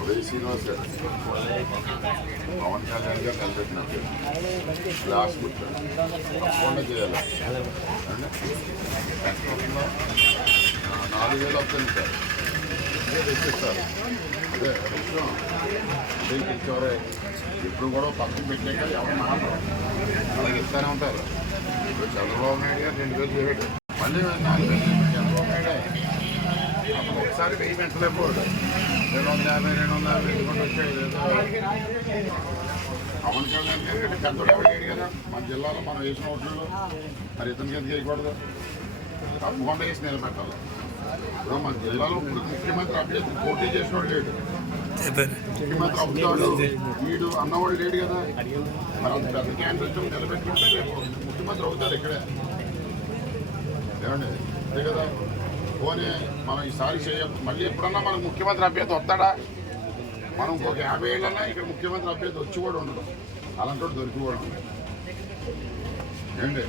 ఉదయ్ శ్రీనివాస్ గారు పవన్ కళ్యాణ్ గారు నిలబెట్టినట్టు క్లాస్ తప్పకుండా చేయాలి. 4,000 వస్తుంది సార్, తెచ్చిస్తారు. అదే తెచ్చేవారే ఇప్పుడు కూడా పక్కన పెట్టాక ఎవరు మాట్లాడరు, అలాగే ఇస్తూనే ఉంటారు. ఇప్పుడు చంద్రబాబు నాయుడు గారు 2,000 చేయడు, మళ్ళీ 4,000 చంద్రబాబు నాయుడే. అప్పుడు ఒకసారి 1000 పెంచలేకపోయాడు, 250 250 వచ్చాడు. పవన్ కళ్యాణ్ గారు పెద్దోడు ఎవరు వేయడు కదా మన జిల్లాలో, మనం వేసిన ఓట్లు మరి ఇతనికి ఎందుకు వేయకూడదు? తప్పకుండా వేసి నిలబెట్టాలి. ఇప్పుడు మన జిల్లాలో ఇప్పుడు ముఖ్యమంత్రి అభ్యర్థి పోటీ చేసినవాడు లేడు, ముఖ్యమంత్రి అవుతాడు వీడు అన్నవాడు లేడు కదా. మరి అంత పెద్ద క్యాండిడేట్ నిలబెట్టుకుంటే రేపు ముఖ్యమంత్రి అవుతాడు ఇక్కడే, ఏమండి? అంతే కదా. పోనీ మనం ఈసారి మళ్ళీ ఎప్పుడన్నా మనకు ముఖ్యమంత్రి అభ్యర్థి వస్తాడా? మనం ఇంకొక 50 ఏళ్ళన్నా ఇక్కడ ముఖ్యమంత్రి అభ్యర్థి వచ్చి కూడా ఉండదు, అలాంటి దొరికి కూడా ఉండదు, ఏంటి?